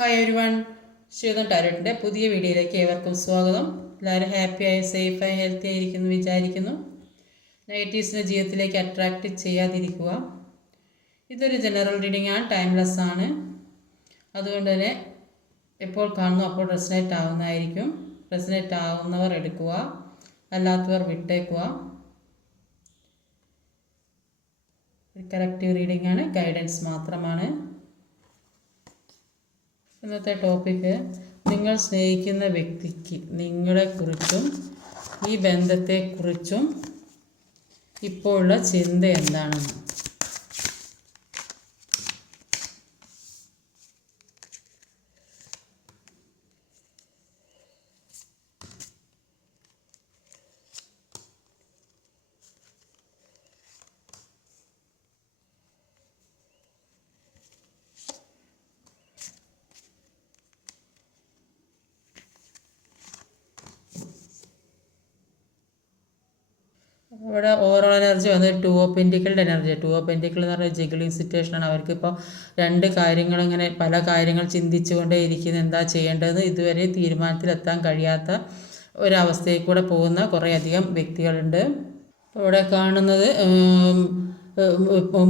Hi everyone Sreedhan ടാരോട്ടിന്റെ പുതിയ വീഡിയോയിലേക്ക് ഏവർക്കും സ്വാഗതം. എല്ലാവരും ഹാപ്പിയായി സേഫായി ഹെൽത്തി ആയിരിക്കുന്നു വിചാരിക്കുന്നു. നെഗറ്റീവ്സിനെ ജീവിതത്തിലേക്ക് അട്രാക്റ്റ് ചെയ്യാതിരിക്കുക. ഇതൊരു ജനറൽ റീഡിംഗ് ആണ് ടൈംലെസ് ആണ്. അതുകൊണ്ട് തന്നെ എപ്പോൾ കാണുന്നു അപ്പോൾ റെസിനേറ്റ് ആവുന്നതായിരിക്കും. റെസിനേറ്റ് ആവുന്നവർ എടുക്കുക അല്ലാത്തവർ വിട്ടേക്കുക. കറക്റ്റീവ് റീഡിംഗ് ആണ് ഗൈഡൻസ് മാത്രമാണ്. ഇന്നത്തെ ടോപ്പിക്ക് നിങ്ങൾ സ്നേഹിക്കുന്ന വ്യക്തിക്ക് നിങ്ങളെക്കുറിച്ചും ഈ ബന്ധത്തെക്കുറിച്ചും ഇപ്പോഴുള്ള ചിന്ത എന്താണെന്ന് ഇവിടെ ഓവറോൾ എനർജി വന്നത് ടു ഓഫ് പെന്റിക്കിളുടെ എനർജി ടു ഓഫ് പെന്റിക്കിൾ എന്ന് പറഞ്ഞാൽ ജിഗിളിങ് സിറ്റുവേഷനാണ് അവർക്കിപ്പോൾ രണ്ട് കാര്യങ്ങൾ ഇങ്ങനെ പല കാര്യങ്ങൾ ചിന്തിച്ചുകൊണ്ടേ ഇരിക്കുന്നത് എന്താ ചെയ്യേണ്ടതെന്ന് ഇതുവരെ തീരുമാനത്തിലെത്താൻ കഴിയാത്ത ഒരവസ്ഥയിൽ കൂടെ പോകുന്ന കുറേയധികം വ്യക്തികളുണ്ട്. ഇവിടെ കാണുന്നത്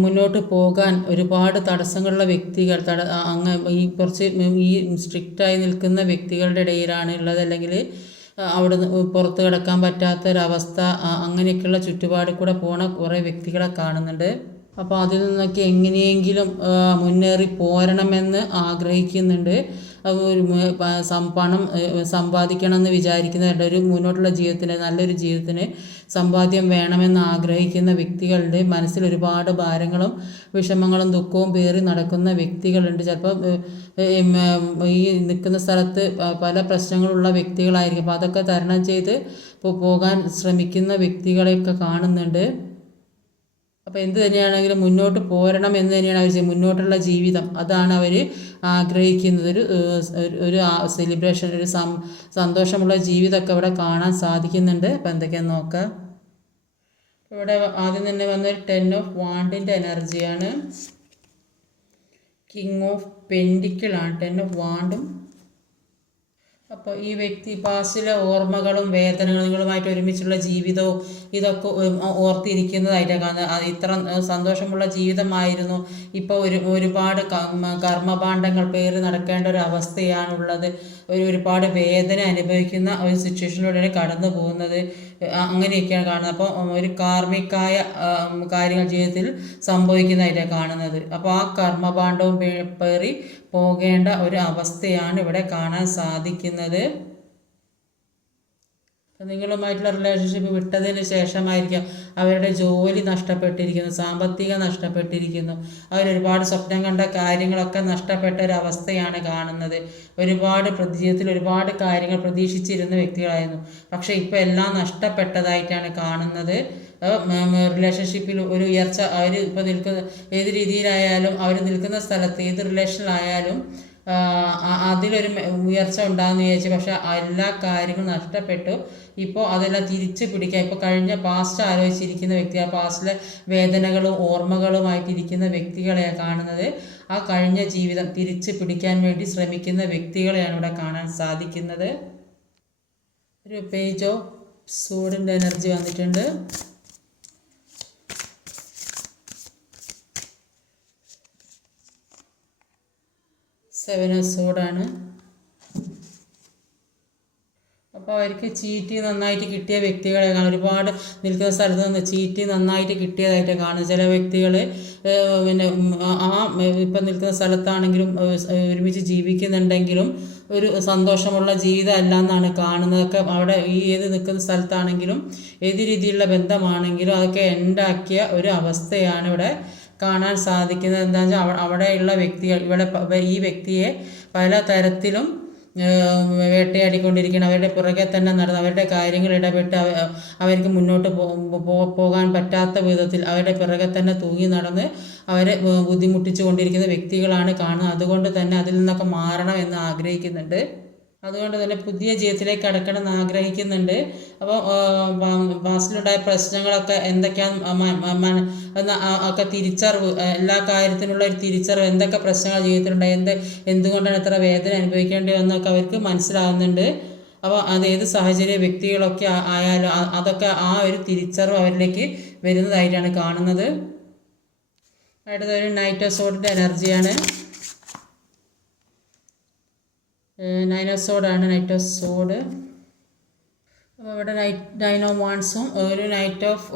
മുന്നോട്ട് പോകാൻ ഒരുപാട് തടസ്സങ്ങളുള്ള വ്യക്തികൾ തട അങ്ങ് ഈ കുറച്ച് ഈ സ്ട്രിക്റ്റായി നിൽക്കുന്ന വ്യക്തികളുടെ ഇടയിലാണ് ഉള്ളത് അല്ലെങ്കിൽ അവിടെ പുറത്ത് കിടക്കാൻ പറ്റാത്ത പറ്റാത്തൊരവസ്ഥ അങ്ങനെയൊക്കെയുള്ള ചുറ്റുപാടിൽ കൂടെ പോണ കുറേ വ്യക്തികളെ കാണുന്നുണ്ട്. അപ്പോൾ അതിൽ നിന്നൊക്കെ എങ്ങനെയെങ്കിലും മുന്നേറി പോരണമെന്ന് ആഗ്രഹിക്കുന്നുണ്ട്. പണം സമ്പാദിക്കണം എന്ന് വിചാരിക്കുന്നുണ്ട് ഒരു മുന്നോട്ടുള്ള ജീവിതത്തിന് നല്ലൊരു ജീവിതത്തിന് സമ്പാദ്യം വേണമെന്ന് ആഗ്രഹിക്കുന്ന വ്യക്തികളുടെ മനസ്സിൽ ഒരുപാട് ഭാരങ്ങളും വിഷമങ്ങളും ദുഃഖവും പേറി നടക്കുന്ന വ്യക്തികളുണ്ട്. ചിലപ്പോൾ ഈ നിൽക്കുന്ന സ്ഥലത്ത് പല പ്രശ്നങ്ങളുള്ള വ്യക്തികളായിരിക്കും. അപ്പോൾ അതൊക്കെ തരണം ചെയ്ത് പോകാൻ ശ്രമിക്കുന്ന വ്യക്തികളെയൊക്കെ കാണുന്നുണ്ട്. അപ്പോൾ എന്ത് തന്നെയാണെങ്കിലും മുന്നോട്ട് പോരണം എന്ന് തന്നെയാണ് അവർ മുന്നോട്ടുള്ള ജീവിതം. അതാണ് അവർ ആഗ്രഹിക്കുന്നത്. ഒരു ഒരു സെലിബ്രേഷൻ ഒരു സന്തോഷമുള്ള ജീവിതമൊക്കെ ഇവിടെ കാണാൻ സാധിക്കുന്നുണ്ട്. അപ്പോൾ എന്തൊക്കെയാന്ന് നോക്കാം. ഇവിടെ ആദ്യം തന്നെ വന്നൊരു ടെൻ ഓഫ് വാണ്ടിന്റെ എനർജിയാണ് കിങ് ഓഫ് പെൻഡിക്കിളാണ് ടെൻ ഓഫ് വാണ്ടും അപ്പോൾ ഈ വ്യക്തി പാസ്റ്റിലെ ഓർമ്മകളും വേദനകളുമായിട്ട് ഒരുമിച്ചുള്ള ജീവിതവും ഇതൊക്കെ ഓർത്തിരിക്കുന്നതായിട്ടാണ് കാണുന്നത്. ഇത്ര സന്തോഷമുള്ള ജീവിതമായിരുന്നു. ഇപ്പോൾ ഒരു ഒരുപാട് കർമ്മഭാണ്ഡങ്ങൾ പേര് നടക്കേണ്ട ഒരു അവസ്ഥയാണുള്ളത്. ഒരു ഒരുപാട് വേദന അനുഭവിക്കുന്ന ഒരു സിറ്റുവേഷനിലൂടെയാണ് കടന്നു പോകുന്നത്. അങ്ങനെയൊക്കെയാണ് കാണുന്നത്. അപ്പോൾ ഒരു കാർമ്മികായ കാര്യങ്ങൾ ജീവിതത്തിൽ സംഭവിക്കുന്നതായിട്ടാണ് കാണുന്നത്. അപ്പോൾ ആ കർമ്മഭാണ്ഡവും പേറി പോകേണ്ട ഒരു അവസ്ഥയാണ് ഇവിടെ കാണാൻ സാധിക്കുന്നത്. നിങ്ങളുമായിട്ടുള്ള റിലേഷൻഷിപ്പ് വിട്ടതിന് ശേഷമായിരിക്കാം അവരുടെ ജോലി നഷ്ടപ്പെട്ടിരിക്കുന്നു സാമ്പത്തികം നഷ്ടപ്പെട്ടിരിക്കുന്നു. അവരൊരുപാട് സ്വപ്നം കണ്ട കാര്യങ്ങളൊക്കെ നഷ്ടപ്പെട്ട ഒരു അവസ്ഥയാണ് കാണുന്നത്. ഒരുപാട് ജീവിതത്തിൽ ഒരുപാട് കാര്യങ്ങൾ പ്രതീക്ഷിച്ചിരുന്ന വ്യക്തികളായിരുന്നു. പക്ഷേ ഇപ്പോൾ എല്ലാം നഷ്ടപ്പെട്ടതായിട്ടാണ് കാണുന്നത്. റിലേഷൻഷിപ്പിൽ ഒരു ഉയർച്ച അവർ ഇപ്പോൾ നിൽക്കുന്ന ഏത് രീതിയിലായാലും അവർ നിൽക്കുന്ന സ്ഥലത്ത് ഏത് റിലേഷനിലായാലും അതിലൊരു ഉയർച്ച ഉണ്ടാകുമെന്ന് വിചാരിച്ചു പക്ഷെ എല്ലാ കാര്യങ്ങളും നഷ്ടപ്പെട്ടു. ഇപ്പോൾ അതെല്ലാം തിരിച്ചു പിടിക്കുക ഇപ്പോൾ കഴിഞ്ഞ പാസ്റ്റ് ആലോചിച്ചിരിക്കുന്ന വ്യക്തി ആ പാസ്റ്റിലെ വേദനകളും ഓർമ്മകളുമായിട്ടിരിക്കുന്ന വ്യക്തികളെയാണ് കാണുന്നത്. ആ കഴിഞ്ഞ ജീവിതം തിരിച്ചു പിടിക്കാൻ വേണ്ടി ശ്രമിക്കുന്ന വ്യക്തികളെയാണ് ഇവിടെ കാണാൻ സാധിക്കുന്നത്. ഒരു പേജോ സൂഡിന്റെ എനർജി വന്നിട്ടുണ്ട്. സെവൻ സോഡാണ് അപ്പോൾ അവർക്ക് ചീറ്റി നന്നായിട്ട് കിട്ടിയ വ്യക്തികളെ കാണും. ഒരുപാട് നിൽക്കുന്ന സ്ഥലത്ത് നിന്ന് ചീറ്റി നന്നായിട്ട് കിട്ടിയതായിട്ട് കാണും. ചില വ്യക്തികൾ പിന്നെ ആ ഇപ്പം നിൽക്കുന്ന സ്ഥലത്താണെങ്കിലും ഒരുമിച്ച് ജീവിക്കുന്നുണ്ടെങ്കിലും ഒരു സന്തോഷമുള്ള ജീവിതം അല്ല എന്നാണ് കാണുന്നതൊക്കെ. അവിടെ ഈ ഏത് നിൽക്കുന്ന സ്ഥലത്താണെങ്കിലും ഏത് രീതിയിലുള്ള ബന്ധമാണെങ്കിലും അതൊക്കെ ഉണ്ടാക്കിയ ഒരു അവസ്ഥയാണ് ഇവിടെ കാണാൻ സാധിക്കുന്നത് എന്താണെന്ന് വെച്ചാൽ അവിടെയുള്ള വ്യക്തികൾ ഇവിടെ ഈ വ്യക്തിയെ പല തരത്തിലും വേട്ടയാടിക്കൊണ്ടിരിക്കണം അവരുടെ പുറകെ തന്നെ നടന്ന് അവരുടെ കാര്യങ്ങൾ ഇടപെട്ട് അവർക്ക് മുന്നോട്ട് പോകാൻ പറ്റാത്ത വിധത്തിൽ അവരുടെ പുറകെ തന്നെ തൂങ്ങി നടന്ന് അവരെ ബുദ്ധിമുട്ടിച്ചു കൊണ്ടിരിക്കുന്ന വ്യക്തികളാണ് കാണുന്നത്. അതുകൊണ്ട് തന്നെ അതിൽ നിന്നൊക്കെ മാറണം എന്ന് ആഗ്രഹിക്കുന്നുണ്ട്. അതുകൊണ്ട് തന്നെ പുതിയ ജീവിതത്തിലേക്ക് കടക്കണം എന്ന് ആഗ്രഹിക്കുന്നുണ്ട്. അപ്പോൾ ബാസിലുണ്ടായ പ്രശ്നങ്ങളൊക്കെ എന്തൊക്കെയാണ് ഒക്കെ തിരിച്ചറിവ് എല്ലാ കാര്യത്തിനുള്ള ഒരു തിരിച്ചറിവ് എന്തൊക്കെ പ്രശ്നങ്ങൾ ജീവിതത്തിലുണ്ടായി എന്ത് എന്തുകൊണ്ടാണ് ഇത്ര വേദന അനുഭവിക്കേണ്ടി വന്നൊക്കെ അവർക്ക് മനസ്സിലാകുന്നുണ്ട് അപ്പോൾ അത് ഏത് സാഹചര്യ വ്യക്തികളൊക്കെ ആയാലും അതൊക്കെ ആ ഒരു തിരിച്ചറിവ് അവരിലേക്ക് വരുന്നതായിട്ടാണ് കാണുന്നത്. അടുത്തൊരു നൈറ്റോസോഡിന്റെ എനർജിയാണ് നൈനോസോഡാണ് നൈറ്റോസോഡ്. അപ്പോൾ ഇവിടെ നൈറ്റ് നൈനോ വാൺസും ഒരു നൈറ്റ് ഓഫ്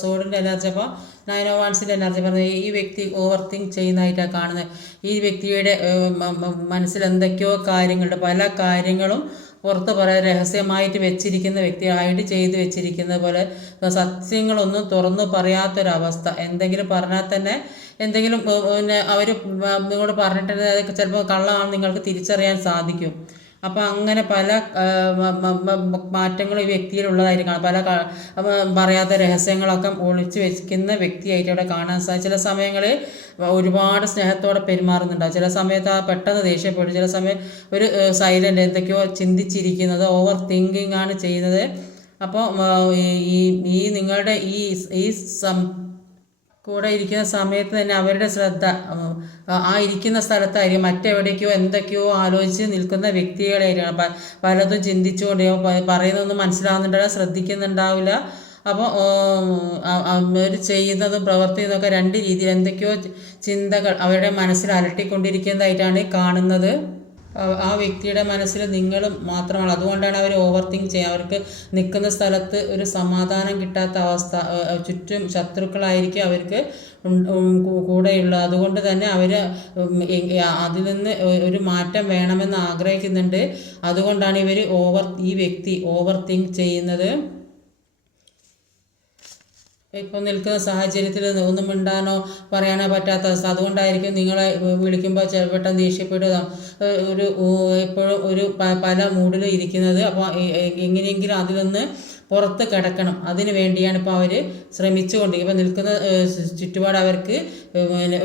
സോഡിന്റെ എനർജി. അപ്പോൾ നൈനോ വാൺസിന്റെ എനർജി പറഞ്ഞത് ഈ വ്യക്തി ഓവർ തിങ്ക് ചെയ്യുന്നതായിട്ടാണ് കാണുന്നത്. ഈ വ്യക്തിയുടെ മനസ്സിൽ എന്തൊക്കെയോ കാര്യങ്ങളുണ്ട് പല കാര്യങ്ങളും പുറത്ത് പറയാൻ രഹസ്യമായിട്ട് വെച്ചിരിക്കുന്ന വ്യക്തി ഹൈഡ് ചെയ്ത് വെച്ചിരിക്കുന്ന പോലെ സത്യങ്ങളൊന്നും തുറന്നു പറയാത്തൊരവസ്ഥ. എന്തെങ്കിലും പറഞ്ഞാൽ തന്നെ എന്തെങ്കിലും പിന്നെ അവർ നിങ്ങളോട് പറഞ്ഞിട്ടുണ്ടെങ്കിൽ ചിലപ്പോൾ കള്ളമാണ് നിങ്ങൾക്ക് തിരിച്ചറിയാൻ സാധിക്കും. അപ്പോൾ അങ്ങനെ പല മാറ്റങ്ങളും ഈ വ്യക്തിയിലുള്ളതായിരിക്കണം. പല പറയാത്ത രഹസ്യങ്ങളൊക്കെ ഒളിച്ചു വെക്കുന്ന വ്യക്തിയായിട്ട് അവിടെ കാണാൻ സാധിക്കും ചില സമയങ്ങളിൽ ഒരുപാട് സ്നേഹത്തോടെ പെരുമാറുന്നുണ്ടാവും. ചില സമയത്ത് ആ പെട്ടെന്ന് ദേഷ്യപ്പെടും. ചില സമയം ഒരു സൈലന്റ് എന്തൊക്കെയോ ചിന്തിച്ചിരിക്കുന്നത് ഓവർ തിങ്കിങ് ആണ് ചെയ്യുന്നത്. അപ്പോൾ ഈ ഈ നിങ്ങളുടെ ഈ ഈ സം കൂടെ ഇരിക്കുന്ന സമയത്ത് തന്നെ അവരുടെ ശ്രദ്ധ ആ ഇരിക്കുന്ന സ്ഥലത്തായിരിക്കും. മറ്റെവിടേക്കോ എന്തൊക്കെയോ ആലോചിച്ച് നിൽക്കുന്ന വ്യക്തികളായിരിക്കണം പലതും ചിന്തിച്ചുകൊണ്ട് പറയുന്നതൊന്നും മനസ്സിലാവുന്നുണ്ടാവില്ല ശ്രദ്ധിക്കുന്നുണ്ടാവില്ല. അപ്പോൾ അവർ ചെയ്യുന്നതും പ്രവർത്തിക്കുന്നതൊക്കെ രണ്ട് രീതിയിൽ എന്തൊക്കെയോ ചിന്തകൾ അവരുടെ മനസ്സിൽ അലട്ടിക്കൊണ്ടിരിക്കുന്നതായിട്ടാണ് കാണുന്നത്. ആ വ്യക്തിയുടെ മനസ്സിൽ നിങ്ങളും മാത്രമാണ്. അതുകൊണ്ടാണ് അവർ ഓവർ തിങ്ക് ചെയ്യുക. അവർക്ക് നിൽക്കുന്ന സ്ഥലത്ത് ഒരു സമാധാനം കിട്ടാത്ത അവസ്ഥ ചുറ്റും ശത്രുക്കളായിരിക്കും അവർക്ക് കൂടെയുള്ളത്. അതുകൊണ്ട് തന്നെ അവർ അതിൽ നിന്ന് ഒരു മാറ്റം വേണമെന്ന് ആഗ്രഹിക്കുന്നുണ്ട്. അതുകൊണ്ടാണ് ഇവർ ഓവർ ഈ വ്യക്തി ഓവർ തിങ്ക് ചെയ്യുന്നത്. ഇപ്പോൾ നിൽക്കുന്ന സാഹചര്യത്തിൽ ഒന്നും മിണ്ടാനോ പറയാനോ പറ്റാത്ത അവസ്ഥ. അതുകൊണ്ടായിരിക്കും നിങ്ങളെ വിളിക്കുമ്പോൾ പെട്ടെന്ന് ദേഷ്യപ്പെടുക. ഒരു എപ്പോഴും ഒരു പല മൂഡിലും ഇരിക്കുന്നത്. അപ്പോൾ എങ്ങനെയെങ്കിലും അതിൽ നിന്ന് പുറത്ത് കിടക്കണം. അതിന് വേണ്ടിയാണ് ഇപ്പോൾ അവർ ശ്രമിച്ചുകൊണ്ട് ഇപ്പോൾ നിൽക്കുന്ന ചുറ്റുപാട് അവർക്ക്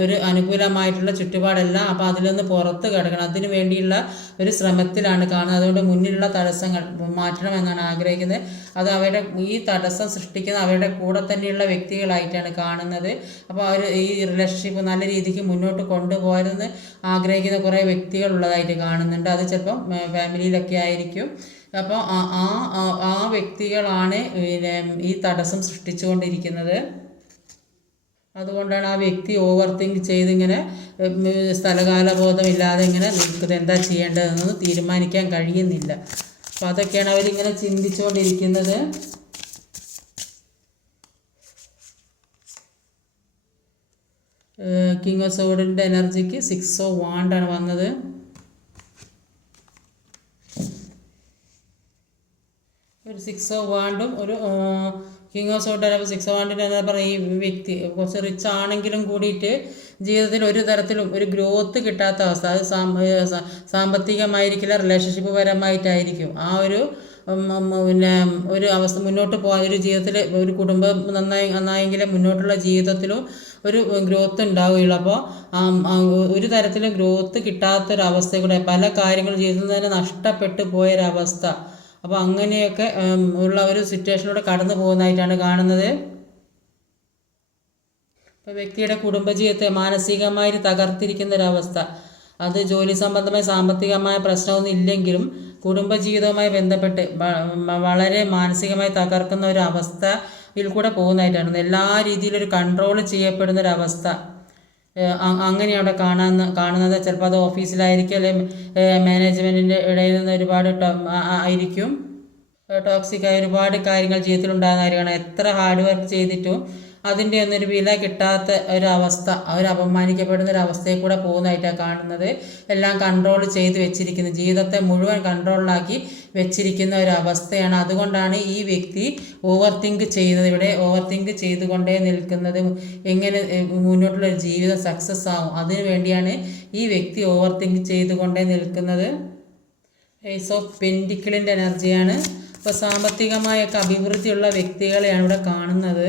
ഒരു അനുകൂലമായിട്ടുള്ള ചുറ്റുപാടല്ല അപ്പോൾ അതിൽ നിന്ന് പുറത്ത് കിടക്കണം. അതിന് വേണ്ടിയുള്ള ഒരു ശ്രമത്തിലാണ് കാണുന്നത്. അതുകൊണ്ട് മുന്നിലുള്ള തടസ്സങ്ങൾ മാറ്റണമെന്നാണ് ആഗ്രഹിക്കുന്നത്. അത് അവരുടെ ഈ തടസ്സം സൃഷ്ടിക്കുന്ന അവരുടെ കൂടെ തന്നെയുള്ള വ്യക്തികളായിട്ടാണ് കാണുന്നത്. അപ്പോൾ അവർ ഈ റിലേഷൻഷിപ്പ് നല്ല രീതിക്ക് മുന്നോട്ട് കൊണ്ടുപോയതെന്ന് ആഗ്രഹിക്കുന്ന കുറേ വ്യക്തികളുള്ളതായിട്ട് കാണുന്നുണ്ട്. അത് ചിലപ്പം ഫാമിലിയിലൊക്കെ ആയിരിക്കും. അപ്പോൾ ആ ആ വ്യക്തികളാണ് പിന്നെ ഈ തടസ്സം സൃഷ്ടിച്ചുകൊണ്ടിരിക്കുന്നത്. അതുകൊണ്ടാണ് ആ വ്യക്തി ഓവർ തിങ്ക് ചെയ്തിങ്ങനെ സ്ഥലകാലബോധമില്ലാതെ ഇങ്ങനെ നിൽക്കുന്നത്. എന്താ ചെയ്യേണ്ടതെന്ന് തീരുമാനിക്കാൻ കഴിയുന്നില്ല. അപ്പം അതൊക്കെയാണ് അവരിങ്ങനെ ചിന്തിച്ചുകൊണ്ടിരിക്കുന്നത്. കിങ് ഓഫ് സോഡിന്റെ എനർജിക്ക് സിക്സ് ഓഫ് വാണ്ടാണ് വന്നത്. ഒരു സിക്സ് വാണ്ടും ഒരു കിങ് ഓഫ് സോട്ട് അപ്പോൾ സിക്സ് വാണ്ടിന്റെ എന്താ പറയുക ഈ വ്യക്തി കുറച്ച് റിച്ച് ആണെങ്കിലും കൂടിയിട്ട് ജീവിതത്തിൽ ഒരു തരത്തിലും ഒരു ഗ്രോത്ത് കിട്ടാത്ത അവസ്ഥ. അത് സാമ്പത്തികമായിരിക്കില്ല റിലേഷൻഷിപ്പ് പരമായിട്ടായിരിക്കും. ആ ഒരു പിന്നെ ഒരു അവസ്ഥ മുന്നോട്ട് പോകാൻ ഒരു ജീവിതത്തിൽ ഒരു കുടുംബം നന്നായി നന്നായെങ്കിലും മുന്നോട്ടുള്ള ജീവിതത്തിലും ഒരു ഗ്രോത്ത് ഉണ്ടാവുകയുള്ളൂ. അപ്പോൾ ഒരു തരത്തിലും ഗ്രോത്ത് കിട്ടാത്തൊരവസ്ഥ കൂടെ പല കാര്യങ്ങളും ജീവിതത്തിൽ തന്നെ നഷ്ടപ്പെട്ടു പോയൊരവസ്ഥ. അപ്പോൾ അങ്ങനെയൊക്കെ ഉള്ള ഒരു സിറ്റുവേഷനിലൂടെ കടന്നു പോകുന്നതായിട്ടാണ് കാണുന്നത്. ഇപ്പോൾ വ്യക്തിയുടെ കുടുംബജീവിതത്തെ മാനസികമായി തകർത്തിരിക്കുന്ന ഒരവസ്ഥ അത് ജോലി സംബന്ധമായ സാമ്പത്തികമായ പ്രശ്നമൊന്നും ഇല്ലെങ്കിലും കുടുംബജീവിതവുമായി ബന്ധപ്പെട്ട് വളരെ മാനസികമായി തകർക്കുന്ന ഒരു അവസ്ഥയിൽ കൂടെ പോകുന്നതായിട്ടാണ്. എല്ലാ രീതിയിലും ഒരു കൺട്രോൾ ചെയ്യപ്പെടുന്ന ഒരു അവസ്ഥ അങ്ങനെ അവിടെ കാണാൻ കാണുന്നത് ചിലപ്പോൾ അത് ഓഫീസിലായിരിക്കും അല്ലെങ്കിൽ മാനേജ്മെന്റിന്റെ ഇടയിൽ നിന്ന് ഒരുപാട് ആയിരിക്കും. ടോക്സിക്കായ ഒരുപാട് കാര്യങ്ങൾ ജീവിതത്തിൽ ഉണ്ടാകുന്ന കാര്യമാണ്. എത്ര ഹാർഡ് വർക്ക് ചെയ്തിട്ടും അതിന്റെ ഒന്നൊരു വില കിട്ടാത്ത ഒരവസ്ഥ അവർ അപമാനിക്കപ്പെടുന്ന ഒരു അവസ്ഥയിൽ കൂടെ പോകുന്നതായിട്ടാണ് കാണുന്നത്. എല്ലാം കൺട്രോൾ ചെയ്ത് വെച്ചിരിക്കുന്നത് ജീവിതത്തെ മുഴുവൻ കൺട്രോളിലാക്കി വെച്ചിരിക്കുന്ന ഒരു അവസ്ഥയാണ് അതുകൊണ്ടാണ് ഈ വ്യക്തി ഓവർ തിങ്ക് ചെയ്യുന്നത്. ഇവിടെ ഓവർ തിങ്ക് ചെയ്തുകൊണ്ടേ നിൽക്കുന്നത്. എങ്ങനെ മുന്നോട്ടുള്ള ഒരു ജീവിതം സക്സസ് ആവും? അതിനു വേണ്ടിയാണ് ഈ വ്യക്തി ഓവർ തിങ്ക് ചെയ്തുകൊണ്ടേ നിൽക്കുന്നത്. ഏസ് ഓഫ് പെൻഡിക്കിളിന്റെ എനർജിയാണ് ഇപ്പോൾ സാമ്പത്തികമായൊക്കെ അഭിവൃദ്ധിയുള്ള വ്യക്തികളെയാണ് ഇവിടെ കാണുന്നത്.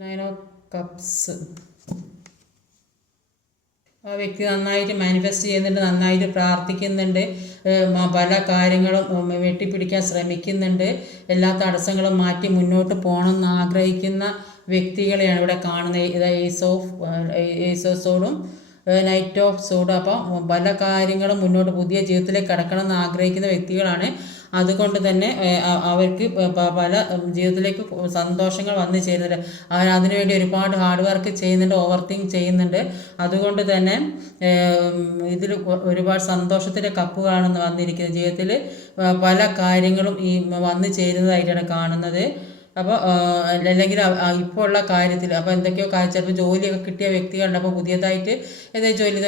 Nine of cups. ആ വ്യക്തി നന്നായിട്ട് മാനിഫെസ്റ്റ് ചെയ്യുന്നുണ്ട് നന്നായിട്ട് പ്രാർത്ഥിക്കുന്നുണ്ട് പല കാര്യങ്ങളും വെട്ടിപ്പിടിക്കാൻ ശ്രമിക്കുന്നുണ്ട്. എല്ലാ തടസ്സങ്ങളും മാറ്റി മുന്നോട്ട് പോകണമെന്ന് ആഗ്രഹിക്കുന്ന വ്യക്തികളെയാണ് ഇവിടെ കാണുന്നത്. ഇത് ഏസ് ഓഫ് ഏസ് ഓഫ് സോഡും നൈറ്റ് ഓഫ് സോഡും അപ്പോൾ പല കാര്യങ്ങളും മുന്നോട്ട് പുതിയ ജീവിതത്തിലേക്ക് കടക്കണം എന്ന് ആഗ്രഹിക്കുന്ന വ്യക്തികളാണ് അതുകൊണ്ട് തന്നെ അവർക്ക് പല ജീവിതത്തിലേക്ക് സന്തോഷങ്ങൾ വന്നു ചേരുന്നുണ്ട്. അവർ അതിനുവേണ്ടി ഒരുപാട് ഹാർഡ് വർക്ക് ചെയ്യുന്നുണ്ട് ഓവർ തിങ്ക് ചെയ്യുന്നുണ്ട്. അതുകൊണ്ട് തന്നെ ഇതിൽ ഒരുപാട് സന്തോഷത്തിന്റെ കപ്പുകളാണ് വന്നിരിക്കുന്നത്. ജീവിതത്തിൽ പല കാര്യങ്ങളും ഈ വന്നു ചേരുന്നതായിട്ടാണ് കാണുന്നത്. അപ്പോൾ അല്ലെങ്കിൽ ഇപ്പോൾ ഉള്ള കാര്യത്തിൽ അപ്പോൾ എന്തൊക്കെയോ കാര്യം ചിലപ്പോൾ ജോലിയൊക്കെ കിട്ടിയ വ്യക്തികളുണ്ട് അപ്പോൾ പുതിയതായിട്ട് ഏതോ ജോലി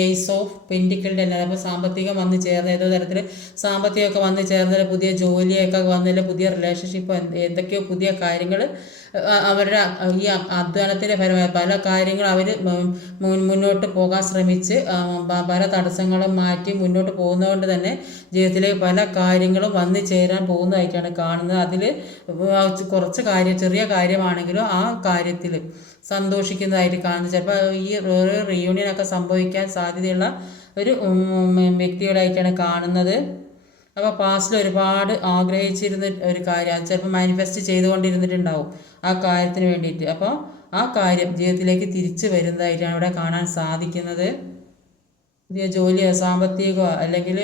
എയ്സ് ഓഫ് പെൻഡിക്കളുടെ അല്ലാതെ അപ്പോൾ സാമ്പത്തികം വന്ന് ചേർന്ന് ഏതോ തരത്തിൽ സാമ്പത്തികമൊക്കെ വന്ന് ചേർന്ന പുതിയ ജോലിയൊക്കെ വന്നില്ല പുതിയ റിലേഷൻഷിപ്പ് എന്തൊക്കെയോ പുതിയ കാര്യങ്ങൾ അവരുടെ ഈ അധ്വാനത്തിന്റെ ഫലമായി പല കാര്യങ്ങളും അവർ മുന്നോട്ട് പോകാൻ ശ്രമിച്ച് പല തടസ്സങ്ങളും മാറ്റി മുന്നോട്ട് പോകുന്നതുകൊണ്ട് തന്നെ ജീവിതത്തിലേക്ക് പല കാര്യങ്ങളും വന്നു ചേരാൻ പോകുന്നതായിട്ടാണ് കാണുന്നത്. അതിൽ കുറച്ച് കാര്യം ചെറിയ കാര്യമാണെങ്കിലും ആ കാര്യത്തിൽ സന്തോഷിക്കുന്നതായിട്ട് കാണുന്നത് ചിലപ്പോൾ ഈ ഒരു reunion ഒക്കെ സംഭവിക്കാൻ സാധ്യതയുള്ള ഒരു വ്യക്തികളായിട്ടാണ് കാണുന്നത്. അപ്പോൾ പാസ്റ്റിൽ ഒരുപാട് ആഗ്രഹിച്ചിരുന്ന ഒരു കാര്യം അത് ചിലപ്പോൾ മാനിഫെസ്റ്റ് ചെയ്തുകൊണ്ടിരുന്നിട്ടുണ്ടാവും ആ കാര്യത്തിന് വേണ്ടിയിട്ട്. അപ്പോൾ ആ കാര്യം ജീവിതത്തിലേക്ക് തിരിച്ചു വരുന്നതായിട്ടാണ് ഇവിടെ കാണാൻ സാധിക്കുന്നത്. പുതിയ ജോലിയോ സാമ്പത്തികമോ അല്ലെങ്കിൽ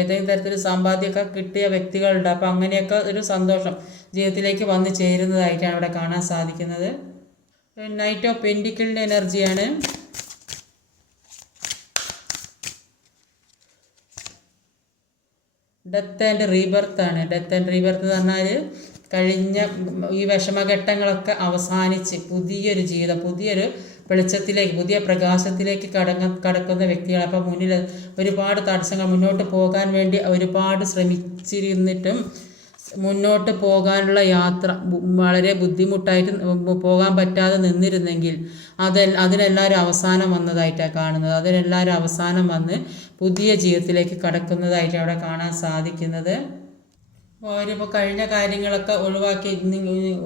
ഏതെങ്കിലും തരത്തിൽ സമ്പാദ്യമൊക്കെ കിട്ടിയ വ്യക്തികളുണ്ട്. അപ്പോൾ അങ്ങനെയൊക്കെ ഒരു സന്തോഷം ജീവിതത്തിലേക്ക് വന്നു ചേരുന്നതായിട്ടാണ് ഇവിടെ കാണാൻ സാധിക്കുന്നത്. നൈറ്റ് ഓഫ് പെൻഡിക്കിളിന്റെ എനർജിയാണ് ഡെത്ത് ആൻഡ് റീബർത്ത് ആണ്. ഡെത്ത് ആൻഡ് റീബർത്ത് എന്ന് പറഞ്ഞാൽ കഴിഞ്ഞ ഈ വിഷമഘട്ടങ്ങളൊക്കെ അവസാനിച്ച് പുതിയൊരു ജീവിതം പുതിയൊരു വെളിച്ചത്തിലേക്ക് പുതിയ പ്രകാശത്തിലേക്ക് കടങ്ങ കടക്കുന്ന വ്യക്തികൾ അപ്പോൾ മുന്നിൽ ഒരുപാട് തടസ്സങ്ങൾ മുന്നോട്ട് പോകാൻ വേണ്ടി ഒരുപാട് ശ്രമിച്ചിരുന്നിട്ടും മുന്നോട്ട് പോകാനുള്ള യാത്ര വളരെ ബുദ്ധിമുട്ടായിട്ട് പോകാൻ പറ്റാതെ നിന്നിരുന്നെങ്കിൽ അതെ അതിനെല്ലാം ഒരു അവസാനം വന്നതായിട്ടാണ് കാണുന്നത്. അതിനെല്ലാം അവസാനം വന്ന് പുതിയ ജീവിതത്തിലേക്ക് കടക്കുന്നതായിട്ട് അവിടെ കാണാൻ സാധിക്കുന്നത്. അവരിപ്പോൾ കഴിഞ്ഞ കാര്യങ്ങളൊക്കെ ഒഴിവാക്കി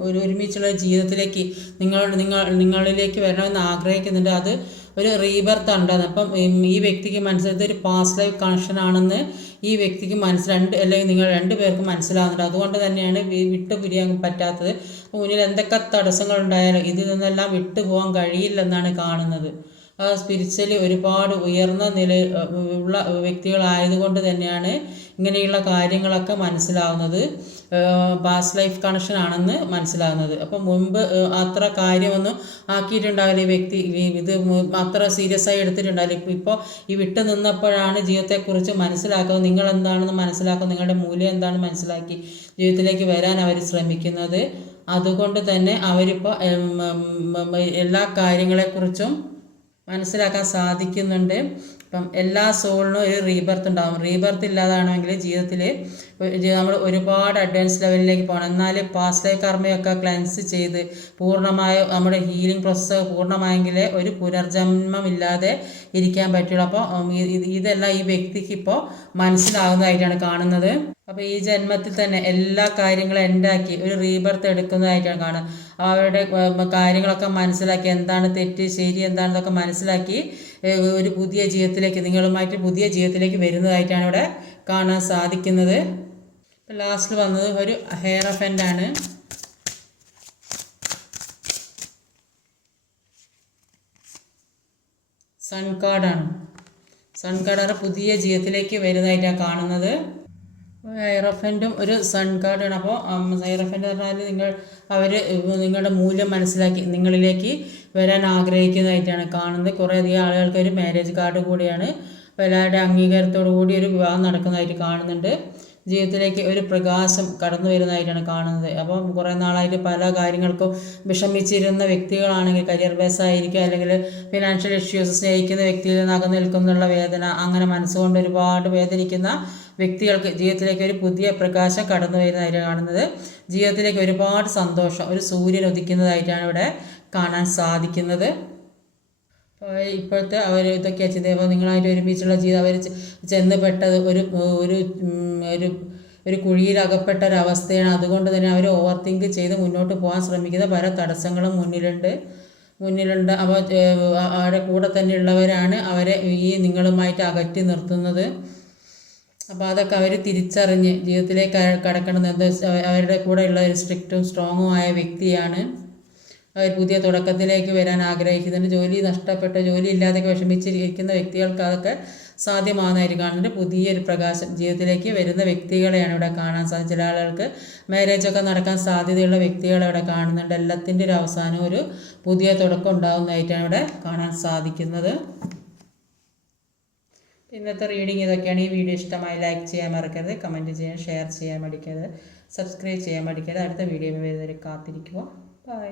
ഒരു ഒരുമിച്ചുള്ള ജീവിതത്തിലേക്ക് നിങ്ങൾ നിങ്ങൾ നിങ്ങളിലേക്ക് വരണമെന്ന് ആഗ്രഹിക്കുന്നുണ്ട്. അത് ഒരു റീബർത്ത് ഉണ്ടാകുന്നത് അപ്പം ഈ വ്യക്തിക്ക് മനസ്സിലായത് ഒരു പാസ്റ്റ് ലൈഫ് കണക്ഷൻ ആണെന്ന് ഈ വ്യക്തിക്ക് മനസ്സിൽ രണ്ട് അല്ലെങ്കിൽ നിങ്ങൾ രണ്ട് പേർക്ക് മനസ്സിലാകുന്നുണ്ട് അതുകൊണ്ട് തന്നെയാണ് വി- വിട്ടു പിരിയാൻ പറ്റാത്തത്. മുന്നിൽ എന്തൊക്കെ തടസ്സങ്ങൾ ഉണ്ടായാലും ഇതിൽ നിന്നെല്ലാം വിട്ടു പോകാൻ കഴിയില്ലെന്നാണ് കാണുന്നത്. സ്പിരിച്വലി ഒരുപാട് ഉയർന്ന നില ഉള്ള വ്യക്തികളായതുകൊണ്ട് തന്നെയാണ് ഇങ്ങനെയുള്ള കാര്യങ്ങളൊക്കെ മനസ്സിലാവുന്നത് പാസ്റ്റ് ലൈഫ് കണക്ഷൻ ആണെന്ന് മനസ്സിലാവുന്നത്. അപ്പം മുൻപ് അത്ര കാര്യമൊന്നും ആക്കിയിട്ടുണ്ടാവില്ല ഈ വ്യക്തി. ഇത് അത്ര സീരിയസ് ആയി എടുത്തിട്ടുണ്ടാവില്ല. ഇപ്പം ഇപ്പോൾ ഈ വിട്ടു നിന്നപ്പോഴാണ് ജീവിതത്തെക്കുറിച്ച് മനസ്സിലാക്കുന്നത് നിങ്ങൾ എന്താണെന്ന് മനസ്സിലാക്കുക. നിങ്ങളുടെ മൂല്യം എന്താണെന്ന് മനസ്സിലാക്കി ജീവിതത്തിലേക്ക് വരാൻ അവർ ശ്രമിക്കുന്നത്. അതുകൊണ്ട് തന്നെ അവരിപ്പോൾ എല്ലാ കാര്യങ്ങളെക്കുറിച്ചും മനസ്സിലാക്കാൻ സാധിക്കുന്നുണ്ട്. ഇപ്പം എല്ലാ സോളിനും ഒരു റീബർത്ത് ഉണ്ടാകും റീബർത്ത് ഇല്ലാതാണെങ്കിൽ ജീവിതത്തിൽ നമ്മൾ ഒരുപാട് അഡ്വാൻസ് ലെവലിലേക്ക് പോകണം എന്നാൽ പാസ്റ്റ് ലൈഫ് കർമ്മയൊക്കെ ക്ലൻസ് ചെയ്ത് പൂർണമായ നമ്മുടെ ഹീലിംഗ് പ്രോസസ്സ് പൂർണമായെങ്കിലേ ഒരു പുനർജന്മമില്ലാതെ ഇരിക്കാൻ പറ്റുള്ളൂ. അപ്പോൾ ഇതെല്ലാം ഈ വ്യക്തിക്ക് ഇപ്പോൾ മനസ്സിലാകുന്നതായിട്ടാണ് കാണുന്നത്. അപ്പോൾ ഈ ജന്മത്തിൽ തന്നെ എല്ലാ കാര്യങ്ങളും ഉണ്ടാക്കി ഒരു റീബർത്ത് എടുക്കുന്നതായിട്ടാണ് കാണുന്നത് അവരുടെ കാര്യങ്ങളൊക്കെ മനസ്സിലാക്കി എന്താണ് തെറ്റ് ശരി എന്താണെന്നൊക്കെ മനസ്സിലാക്കി ഒരു പുതിയ ജീവിതത്തിലേക്ക് നിങ്ങളുമായിട്ട് പുതിയ ജീവിതത്തിലേക്ക് വരുന്നതായിട്ടാണ് ഇവിടെ കാണാൻ സാധിക്കുന്നത്. ലാസ്റ്റിൽ വന്നത് ഒരു ഹെയർ എഫന്റ് ആണ്. സൺ കാർഡാണ് സൺ കാർഡാണ് പുതിയ ജീവിതത്തിലേക്ക് വരുന്നതായിട്ടാണ് കാണുന്നത്. ഹൈറഫന്റും ഒരു സൺ കാർഡാണ് അപ്പോൾ ഹൈറഫന്റ് പറഞ്ഞാൽ നിങ്ങൾ അവർ നിങ്ങളുടെ മൂല്യം മനസ്സിലാക്കി നിങ്ങളിലേക്ക് വരാൻ ആഗ്രഹിക്കുന്നതായിട്ടാണ് കാണുന്നത്. കുറേയധികം ആളുകൾക്ക് ഒരു മാരേജ് കാർഡ് കൂടിയാണ്. എല്ലാവരുടെ അംഗീകാരത്തോടു കൂടി ഒരു വിവാഹം നടക്കുന്നതായിട്ട് കാണുന്നുണ്ട്. ജീവിതത്തിലേക്ക് ഒരു പ്രകാശം കടന്നു വരുന്നതായിട്ടാണ് കാണുന്നത്. അപ്പം കുറേ നാളായിട്ട് പല കാര്യങ്ങൾക്കും വിഷമിച്ചിരുന്ന വ്യക്തികളാണെങ്കിൽ കരിയർ ബേസ് ആയിരിക്കും അല്ലെങ്കിൽ ഫിനാൻഷ്യൽ ഇഷ്യൂസ് സ്നേഹിക്കുന്ന വ്യക്തിയിൽ നിന്ന് അകന്നു നിൽക്കുന്നുള്ള വേദന അങ്ങനെ മനസ്സുകൊണ്ട് ഒരുപാട് വേദനിക്കുന്ന വ്യക്തികൾക്ക് ജീവിതത്തിലേക്ക് ഒരു പുതിയ പ്രകാശം കടന്നു വരുന്നതായിട്ട് കാണുന്നത്. ജീവിതത്തിലേക്ക് ഒരുപാട് സന്തോഷം ഒരു സൂര്യൻ ഉദിക്കുന്നതായിട്ടാണ് ഇവിടെ കാണാൻ സാധിക്കുന്നത്. ഇപ്പോഴത്തെ അവർ ഇതൊക്കെ ചെയ്തത് നിങ്ങളായിട്ട് ഒരുമിച്ചുള്ള ജീവിതം. അവർ ചെന്ന് പെട്ടത് ഒരു ഒരു ഒരു ഒരു അകപ്പെട്ട ഒരവസ്ഥയാണ് അതുകൊണ്ട് തന്നെ അവർ ഓവർ തിങ്ക് ചെയ്ത് മുന്നോട്ട് പോകാൻ ശ്രമിക്കുന്ന പല തടസ്സങ്ങളും മുന്നിലുണ്ട്. മുന്നിലുണ്ട്. അവ അവരുടെ കൂടെ തന്നെ ഉള്ളവരാണ് അവരെ ഈ നിങ്ങളുമായിട്ട് അകറ്റി നിർത്തുന്നത്. അപ്പോൾ അതൊക്കെ അവർ തിരിച്ചറിഞ്ഞ് ജീവിതത്തിലേക്ക് കടക്കണം അവരുടെ കൂടെ ഉള്ള ഒരു സ്ട്രിക്റ്റും സ്ട്രോങ്ങും ആയ വ്യക്തിയാണ്. അവർ പുതിയ തുടക്കത്തിലേക്ക് വരാൻ ആഗ്രഹിക്കുന്നുണ്ട്. ജോലി നഷ്ടപ്പെട്ട ജോലി ഇല്ലാതെയൊക്കെ വിഷമിച്ചിരിക്കുന്ന വ്യക്തികൾക്ക് അതൊക്കെ സാധ്യമാകുന്നതായിരിക്കും കാണുന്നുണ്ട് പുതിയൊരു പ്രകാശം ജീവിതത്തിലേക്ക് വരുന്ന വ്യക്തികളെയാണ് ഇവിടെ കാണാൻ സാധിച്ചത്. ചില ആളുകൾക്ക് മാരേജൊക്കെ നടക്കാൻ സാധ്യതയുള്ള വ്യക്തികളെ ഇവിടെ കാണുന്നുണ്ട്. എല്ലാത്തിന്റെ ഒരു അവസാനം ഒരു പുതിയ തുടക്കം ഉണ്ടാകുന്നതായിട്ടാണ് ഇവിടെ കാണാൻ സാധിക്കുന്നത്. ഇന്നത്തെ റീഡിങ് ഇതൊക്കെയാണ്. ഈ വീഡിയോ ഇഷ്ടമായി ലൈക്ക് ചെയ്യാൻ മറക്കരുത്. കമന്റ് ചെയ്യാൻ ഷെയർ ചെയ്യാൻ മടിക്കരുത്. സബ്സ്ക്രൈബ് ചെയ്യാൻ മടിക്കരുത്. അടുത്ത വീഡിയോ വരുന്നവരെ കാത്തിരിക്കുക. ബൈ